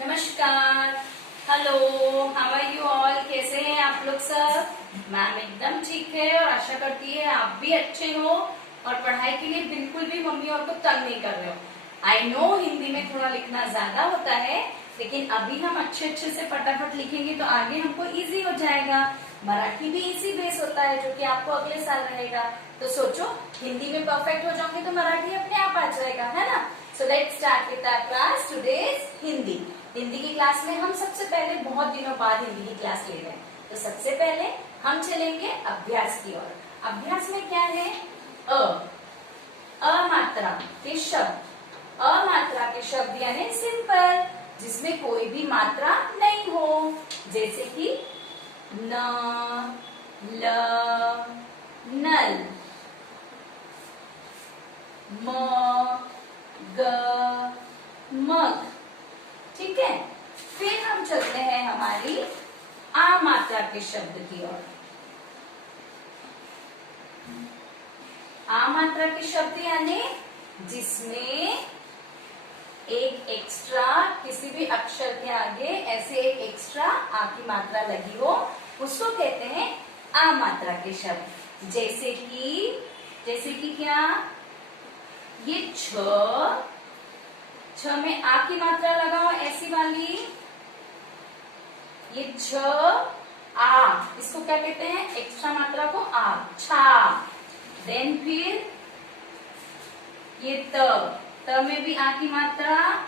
नमस्कार। Hello, how are you all? कैसे हैं आप लोग सब? मैम एकदम ठीक है और आशा करती है आप भी अच्छे हो और पढ़ाई के लिए बिल्कुल भी मम्मी और को तंग नहीं कर रहे हो। आई नो हिंदी में थोड़ा लिखना ज्यादा होता है, लेकिन अभी हम अच्छे से फटाफट लिखेंगे तो आगे हमको इजी हो जाएगा। मराठी भी इसी बेस होता है जो कि आपको अगले साल रहेगा। तो सोचो, हिंदी में परफेक्ट हो जाओगे तो मराठी अपने आप आ जाएगा, है ना? So let's start with our class. Today's Hindi. Hindi की क्लास में हम सबसे पहले बहुत दिनों बाद हिंदी की क्लास ले रहे हैं। तो सबसे पहले हम चलेंगे अभ्यास की ओर। अभ्यास में क्या है? अमात्रा के शब्द। अमात्रा के शब्द यानी सिंपल, जिसमें कोई भी मात्रा नहीं हो, जैसे कि न, ल, नल, म, ग, मग। ठीक है, फिर हम चलते हैं हमारी आ मात्रा के शब्द की ओर। आ मात्रा के शब्द यानी जिसमें एक एक्स्ट्रा, किसी भी अक्षर के आगे ऐसे एक एक्स्ट्रा आ की मात्रा लगी हो, उसको कहते हैं आ मात्रा के शब्द। जैसे कि क्या? ये छ में आ की मात्रा लगाओ, ऐसी वाली। ये छ आ, इसको क्या कहते हैं? एक्स्ट्रा मात्रा को आ, छा। देन फिर ये त में भी आ की मात्रा,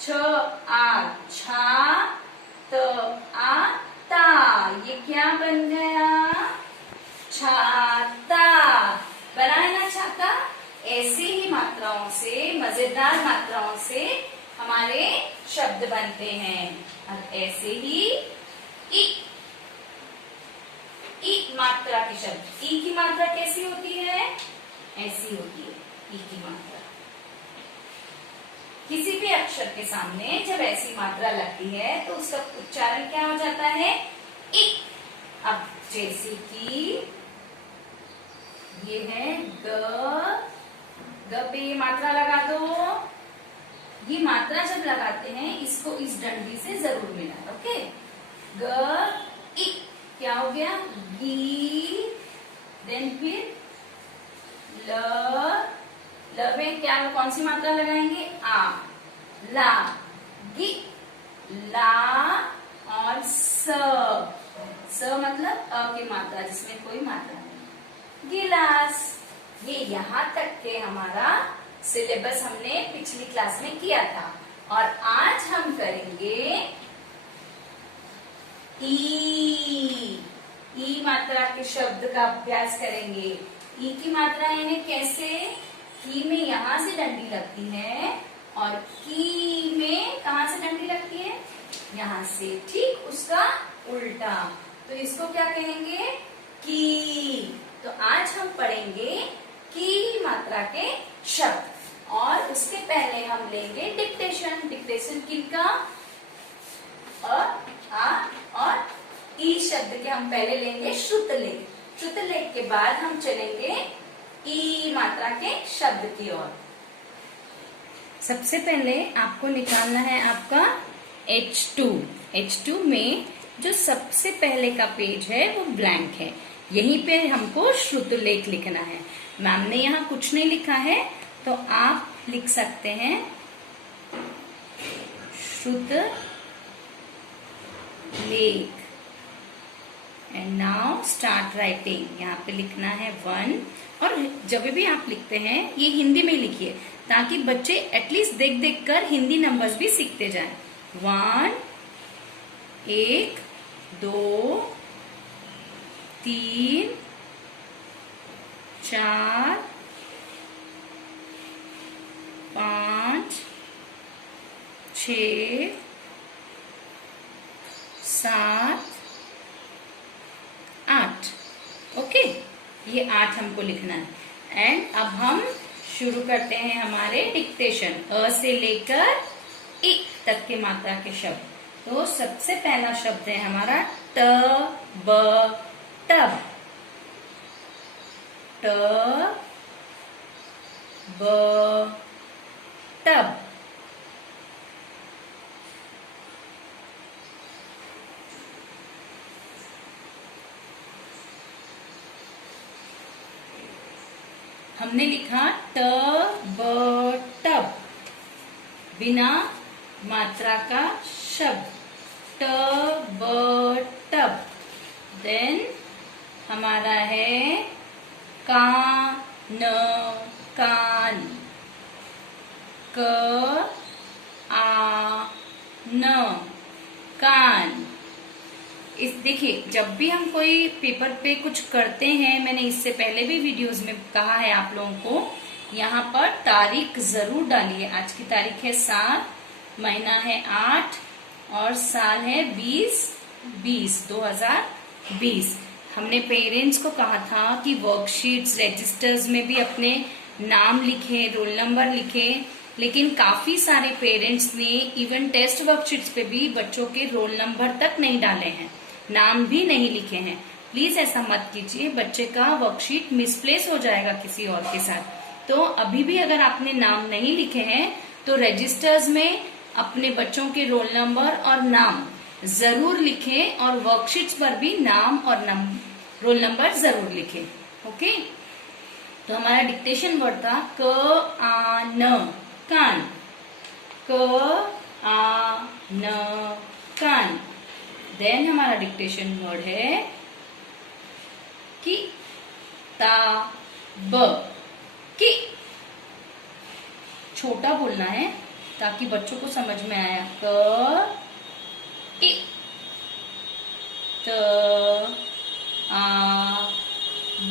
छ आ, छा, त आ, ता। ये क्या बन गया? छाता। बना है ना छाता? ऐसी ही मात्राओं से, मजेदार मात्राओं से हमारे शब्द बनते हैं। और ऐसे ही ई मात्रा के शब्द। ई की मात्रा कैसी होती है? ऐसी होती है ई की मात्रा। किसी भी अक्षर के सामने जब ऐसी मात्रा लगती है तो उसका उच्चारण क्या हो जाता है? ई। अब जैसे कि ये है ग पे ये मात्रा लगा दो। ये मात्रा जब लगाते हैं इसको इस डंडी से जरूर मिलाना। ओके, ग इ क्या हो गया? गी। देन फिर ल में क्या, कौन सी मात्रा लगाएंगे? आ, ला, गी, ला और स मतलब अ की मात्रा जिसमें कोई मात्रा नहीं। गिलास। ये यहाँ तक के हमारा सिलेबस हमने पिछली क्लास में किया था और आज हम करेंगे ई मात्रा के शब्द का अभ्यास करेंगे। ई की मात्रा यानी कैसे? की में यहां से डंडी लगती है और की में कहां से डंडी लगती है? यहां से। ठीक उसका उल्टा। तो इसको क्या कहेंगे? की। तो आज हम पढ़ेंगे की मात्रा के शब्द और उसके पहले हम लेंगे डिक्टेशन। डिक्टेशन किनका? अ, आ और ई शब्द के हम पहले लेंगे श्रुतलेख। श्रुतलेख के बाद हम चलेंगे ई मात्रा के शब्द की ओर। सबसे पहले आपको निकालना है आपका H2। H2 में जो सबसे पहले का पेज है वो ब्लैंक है, यहीं पे हमको श्रुतलेख लिखना है। मैम ने यहाँ कुछ नहीं लिखा है तो आप लिख सकते हैं श्रुतलेख। And now start writing. यहाँ पे लिखना है 1। और जब भी आप लिखते हैं ये हिंदी में लिखिए ताकि बच्चे एटलीस्ट देख देख कर हिंदी नंबर्स भी सीखते जाएं। 1, 1, 2, 3, 4, 5, 6, 7, 8। ओके, ये 8 हमको लिखना है। एंड अब हम शुरू करते हैं हमारे डिक्टेशन। अ से लेकर इ तक के मात्रा के शब्द। तो सबसे पहला शब्द है हमारा ट ब टब। ट ब टब। हमने लिखा ट ब टब, बिना मात्रा का शब्द, ट ब टब। देन हमारा है का न कान, क आ न कान। इस देखिए, जब भी हम कोई पेपर पे कुछ करते हैं, मैंने इससे पहले भी वीडियोस में कहा है आप लोगों को, यहाँ पर तारीख जरूर डालिए। आज की तारीख है 7, महीना है 8 और साल है 2020। हमने पेरेंट्स को कहा था कि वर्कशीट्स, रजिस्टर्स में भी अपने नाम लिखे, रोल नंबर लिखे, लेकिन काफी सारे पेरेंट्स ने इवन टेस्ट वर्कशीट्स पे भी बच्चों के रोल नंबर तक नहीं डाले हैं, नाम भी नहीं लिखे हैं। प्लीज ऐसा मत कीजिए, बच्चे का वर्कशीट मिसप्लेस हो जाएगा किसी और के साथ। तो अभी भी अगर आपने नाम नहीं लिखे हैं तो रजिस्टर्स में अपने बच्चों के रोल नंबर और नाम जरूर लिखें, और वर्कशीट्स पर भी नाम और रोल नंबर जरूर लिखें। ओके, तो हमारा डिक्टेशन वर्ड था क आ न कान, क आ न कान। देन हमारा डिक्टेशन वर्ड है कि ता ब, कि छोटा बोलना है ताकि बच्चों को समझ में आया। क इ त आ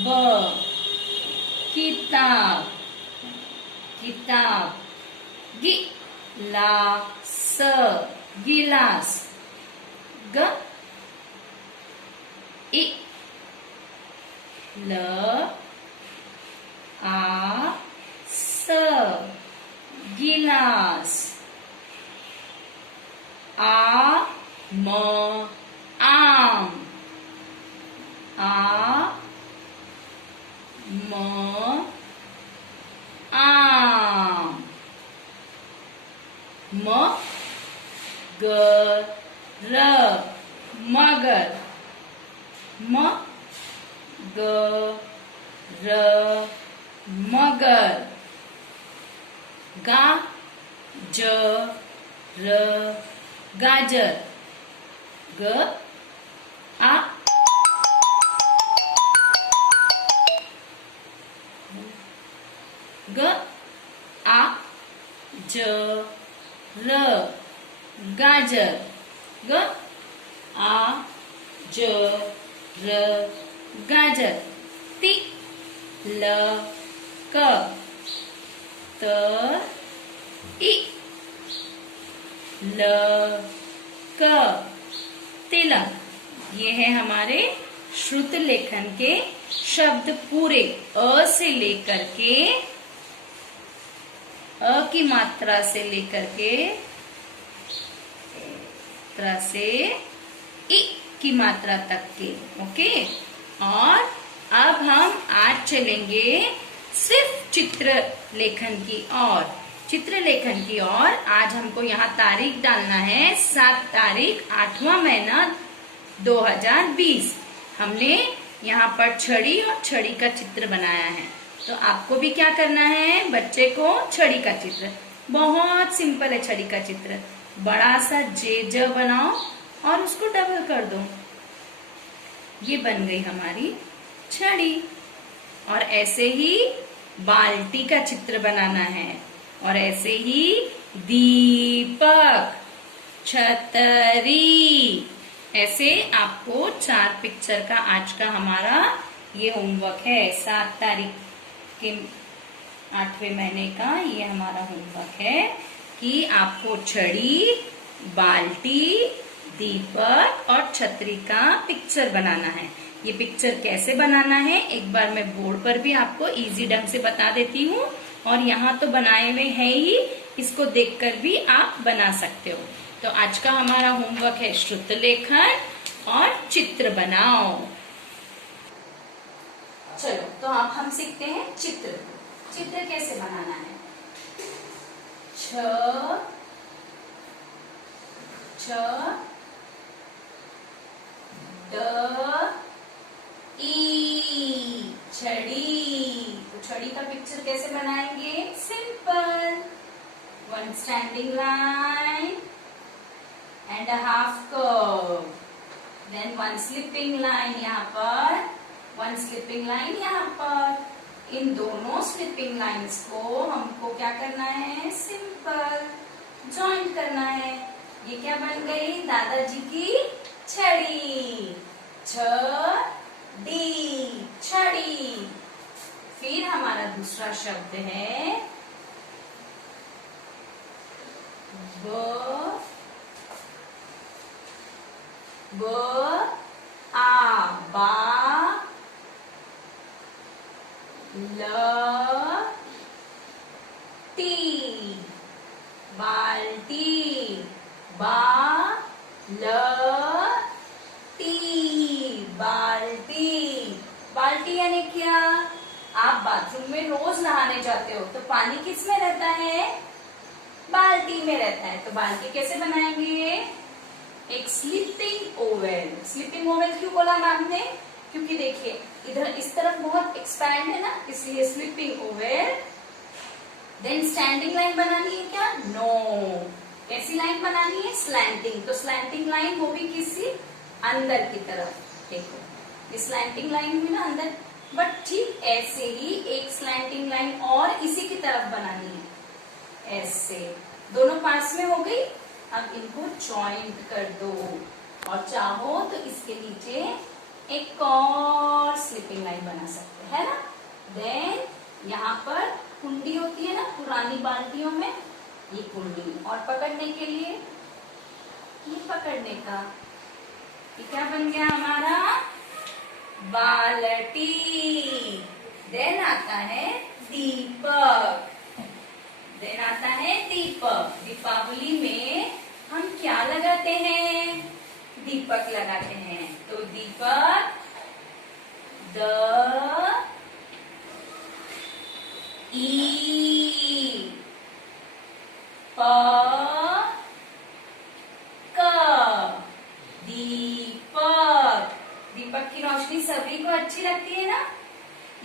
ब, किताब, किताब। गि ला स, गिलास। ग इ ल आ स, गिलास। आ म आम, आ म आम। म ग र, मगर। म ग र, मगर। गा ज र, गाजर। ग आ ग आ ज र, गाजर। ग आ ज र, गाजर। ति ल क, त इ ल क, तिलक। ये है हमारे श्रुत लेखन के शब्द पूरे, अ से लेकर के, अ की मात्रा से लेकर के इ की मात्रा तक के। ओके, और अब हम आज चलेंगे सिर्फ चित्र लेखन की ओर। चित्र लेखन की ओर आज हमको यहाँ तारीख डालना है 7 तारीख 8वां महीना 2020। हमने यहाँ पर छड़ी और छड़ी का चित्र बनाया है, तो आपको भी क्या करना है, बच्चे को छड़ी का चित्र, बहुत सिंपल है छड़ी का चित्र, बड़ा सा ज बनाओ और उसको डबल कर दो, ये बन गई हमारी छड़ी। और ऐसे ही बाल्टी का चित्र बनाना है, और ऐसे ही दीपक, छतरी। ऐसे आपको 4 पिक्चर का आज का हमारा ये होमवर्क है। 7 तारीख के 8वें महीने का ये हमारा होमवर्क है कि आपको छड़ी, बाल्टी, दीपक और छतरी का पिक्चर बनाना है। ये पिक्चर कैसे बनाना है एक बार मैं बोर्ड पर भी आपको इजी ढंग से बता देती हूँ, और यहाँ तो बनाए हुए है ही, इसको देखकर भी आप बना सकते हो। तो आज का हमारा होमवर्क है श्रुत लेखन और चित्र बनाओ। चलो, तो अब हम सीखते हैं चित्र। चित्र कैसे बनाना है। छ ड ई, छड़ी। तो छड़ी का पिक्चर चित्र कैसे बनाएंगे? Simple, one standing line and a half curve, then one sleeping line यहाँ पर, वन स्लिपिंग लाइन यहाँ पर। इन दोनों स्लिपिंग लाइंस को हमको क्या करना है? सिंपल जॉइंट करना है। ये क्या बन गई? दादाजी की छड़ी, छड़ी, छड़ी। फिर हमारा दूसरा शब्द है बाल्टी, बाल्टी। बाल्टी यानी क्या? आप बाथरूम में रोज नहाने जाते हो तो पानी किस में रहता है? बाल्टी में रहता है। तो बाल्टी कैसे बनाएंगे? एक स्लीपिंग ओवेल। स्लीपिंग ओवेल क्यों बोला मैम ने? क्योंकि देखिए इधर इस तरफ बहुत एक्सपैंड है ना, इसलिए sleeping oval. Then standing line बनानी है क्या? नो। कैसी लाइन बनानी है? स्लैंटिंग। तो स्लैंटिंग लाइन वो भी किसी अंदर की तरफ। देखो स्लैंटिंग लाइन हुई ना अंदर, बट ठीक ऐसे ही एक स्लैंटिंग लाइन और इसी की तरफ बनानी है। ऐसे दोनों पास में हो गई। अब इनको जॉइंट कर दो और चाहो तो इसके नीचे एक और स्लिपिंग लाइन बना सकते हैं ना। देन यहाँ पर कुंडी होती है ना पुरानी बाल्टियों में, ये कुंडी, और पकड़ने के लिए ये पकड़ने का, ये क्या बन गया हमारा? बाल्टी। देन आता है दीपक। देन आता है दीपक। दीपावली में हम क्या लगाते हैं? दीपक लगाते हैं। तो दीपक, द ई प क, दीपक। दीपक की रोशनी सभी को अच्छी लगती है ना।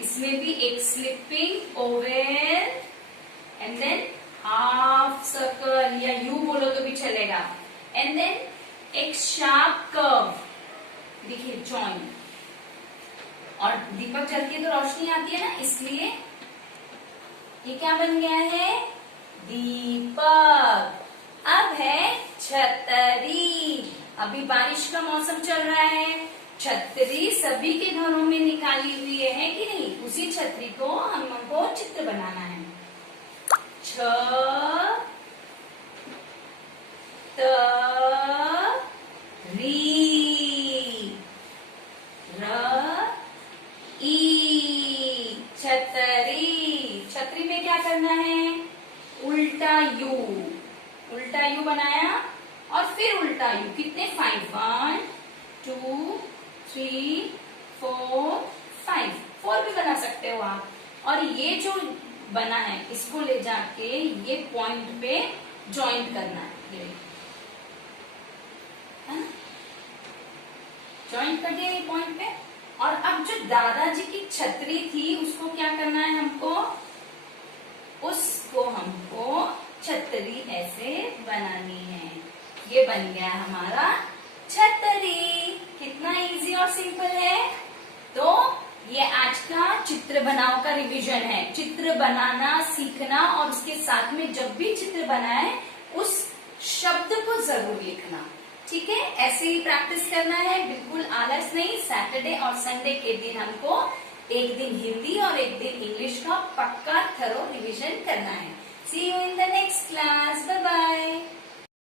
इसमें भी एक sleeping oval and then half circle, या यू बोलो तो भी चलेगा, एंड देन एक शार्प कर्व। देखिए जॉइंट, और दीपक जल के तो रोशनी आती है ना, इसलिए ये क्या बन गया है? दीपक। अब है छतरी। अभी बारिश का मौसम चल रहा है, छतरी सभी के घरों में निकाली हुई है कि नहीं? उसी छतरी को हमको चित्र बनाना है। छ त री र ई, छतरी। छतरी में क्या करना है? उल्टा यू, उल्टा यू बनाया और फिर उल्टा यू। कितने? 5, 1 2 3 4 5, 4 भी बना सकते हो आप। और ये जो बना है इसको ले जाके ये पॉइंट पे जॉइंट करना है, ये जॉइंट कर दिया ये पॉइंट पे। और अब जो दादाजी की छतरी थी उसको क्या करना है हमको? उसको हमको छतरी ऐसे बनानी है। ये बन गया हमारा छतरी। कितना इजी और सिंपल है। तो ये आज का चित्र बनाओ का रिवीजन है। चित्र बनाना सीखना और उसके साथ में जब भी चित्र बनाए उस शब्द को जरूर लिखना। ठीक है, ऐसे ही प्रैक्टिस करना है, बिल्कुल आलस नहीं। सैटरडे और संडे के दिन हमको एक दिन हिंदी और एक दिन इंग्लिश का पक्का थरो रिवीजन करना है। See you in the next class. Bye bye.